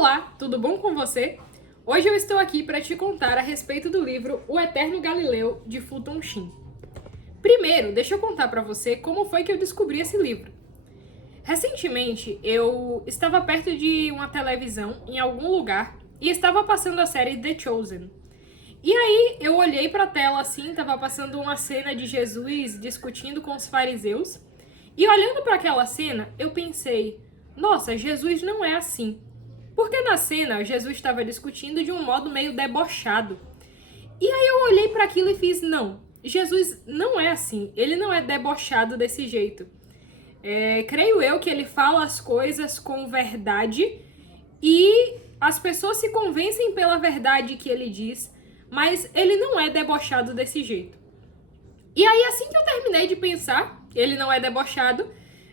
Olá, tudo bom com você? Hoje eu estou aqui para te contar a respeito do livro O Eterno Galileu, de Fulton Sheen. Primeiro, deixa eu contar para você como foi que eu descobri esse livro. Recentemente, eu estava perto de uma televisão em algum lugar e estava passando a série The Chosen. E aí eu olhei para a tela assim, estava passando uma cena de Jesus discutindo com os fariseus. E olhando para aquela cena, eu pensei, nossa, Jesus não é assim. Porque na cena, Jesus estava discutindo de um modo meio debochado. E aí eu olhei para aquilo e fiz, não, Jesus não é assim, ele não é debochado desse jeito. Creio eu que ele fala as coisas com verdade e as pessoas se convencem pela verdade que ele diz, mas ele não é debochado desse jeito. E aí, assim que eu terminei de pensar, ele não é debochado,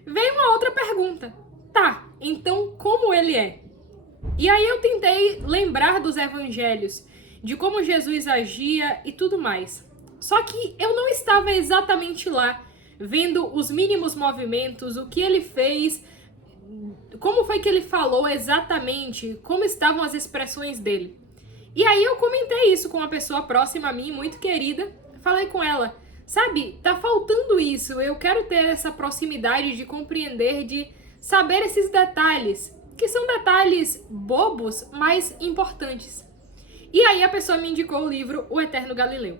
veio uma outra pergunta. Tá, então como ele é? E aí eu tentei lembrar dos evangelhos, de como Jesus agia e tudo mais. Só que eu não estava exatamente lá, vendo os mínimos movimentos, o que ele fez, como foi que ele falou exatamente, como estavam as expressões dele. E aí eu comentei isso com uma pessoa próxima a mim, muito querida, falei com ela, sabe, tá faltando isso, eu quero ter essa proximidade de compreender, de saber esses detalhes, que são detalhes bobos, mas importantes. E aí a pessoa me indicou o livro O Eterno Galileu.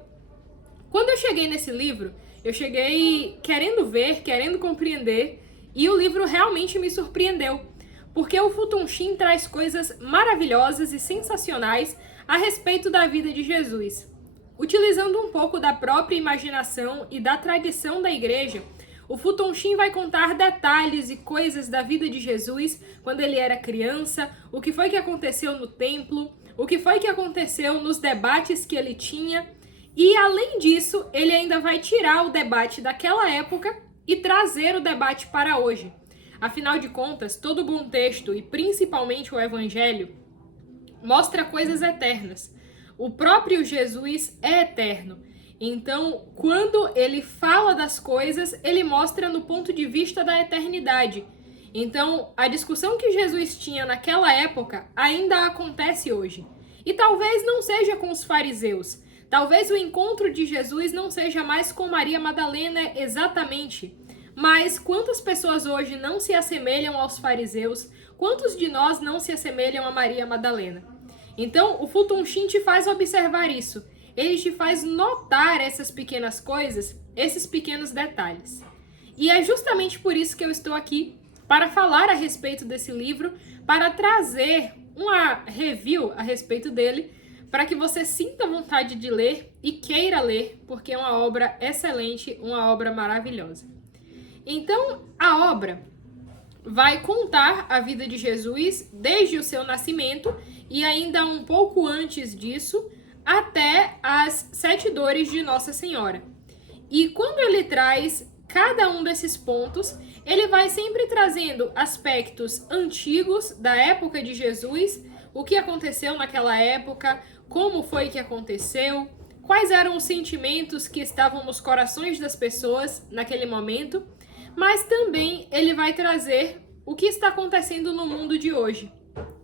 Quando eu cheguei nesse livro, eu cheguei querendo ver, querendo compreender, e o livro realmente me surpreendeu, porque o Fulton Sheen traz coisas maravilhosas e sensacionais a respeito da vida de Jesus. Utilizando um pouco da própria imaginação e da tradição da igreja, o Fulton Sheen vai contar detalhes e coisas da vida de Jesus quando ele era criança, o que foi que aconteceu no templo, o que foi que aconteceu nos debates que ele tinha. E, além disso, ele ainda vai tirar o debate daquela época e trazer o debate para hoje. Afinal de contas, todo o contexto, e principalmente o Evangelho, mostra coisas eternas. O próprio Jesus é eterno. Então, quando ele fala das coisas, ele mostra no ponto de vista da eternidade. Então, a discussão que Jesus tinha naquela época ainda acontece hoje. E talvez não seja com os fariseus. Talvez o encontro de Jesus não seja mais com Maria Madalena exatamente. Mas quantas pessoas hoje não se assemelham aos fariseus? Quantos de nós não se assemelham a Maria Madalena? Então, o Fulton Sheen te faz observar isso. Ele te faz notar essas pequenas coisas, esses pequenos detalhes. E é justamente por isso que eu estou aqui, para falar a respeito desse livro, para trazer uma review a respeito dele, para que você sinta vontade de ler e queira ler, porque é uma obra excelente, uma obra maravilhosa. Então, a obra vai contar a vida de Jesus desde o seu nascimento e ainda um pouco antes disso, até as 7 dores de Nossa Senhora. E quando ele traz cada um desses pontos, ele vai sempre trazendo aspectos antigos da época de Jesus, o que aconteceu naquela época, como foi que aconteceu, quais eram os sentimentos que estavam nos corações das pessoas naquele momento, mas também ele vai trazer o que está acontecendo no mundo de hoje.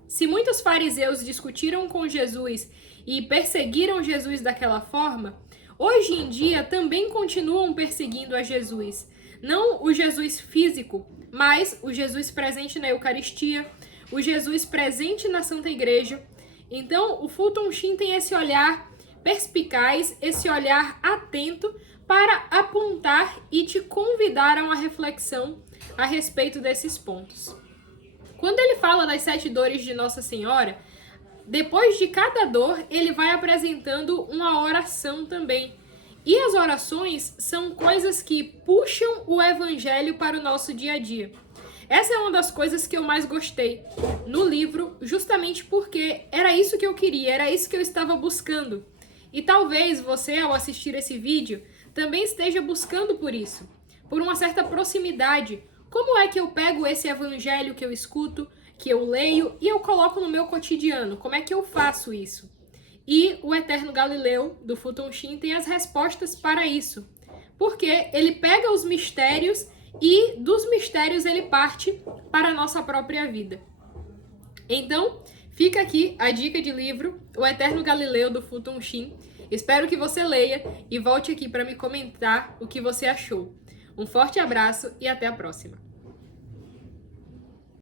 Se muitos fariseus discutiram com Jesus e perseguiram Jesus daquela forma, hoje em dia também continuam perseguindo a Jesus. Não o Jesus físico, mas o Jesus presente na Eucaristia, o Jesus presente na Santa Igreja. Então, o Fulton Sheen tem esse olhar perspicaz, esse olhar atento para apontar e te convidar a uma reflexão a respeito desses pontos. Quando ele fala das 7 dores de Nossa Senhora, depois de cada dor, ele vai apresentando uma oração também. E as orações são coisas que puxam o evangelho para o nosso dia a dia. Essa é uma das coisas que eu mais gostei no livro, justamente porque era isso que eu queria, era isso que eu estava buscando. E talvez você, ao assistir esse vídeo, também esteja buscando por isso, por uma certa proximidade. Como é que eu pego esse evangelho que eu escuto, que eu leio e eu coloco no meu cotidiano? Como é que eu faço isso? E o Eterno Galileu, do Fulton Sheen, tem as respostas para isso. Porque ele pega os mistérios e dos mistérios ele parte para a nossa própria vida. Então, Fica aqui a dica de livro O Eterno Galileu, do Fulton Sheen. Espero que você leia e volte aqui para me comentar o que você achou. Um forte abraço e até a próxima!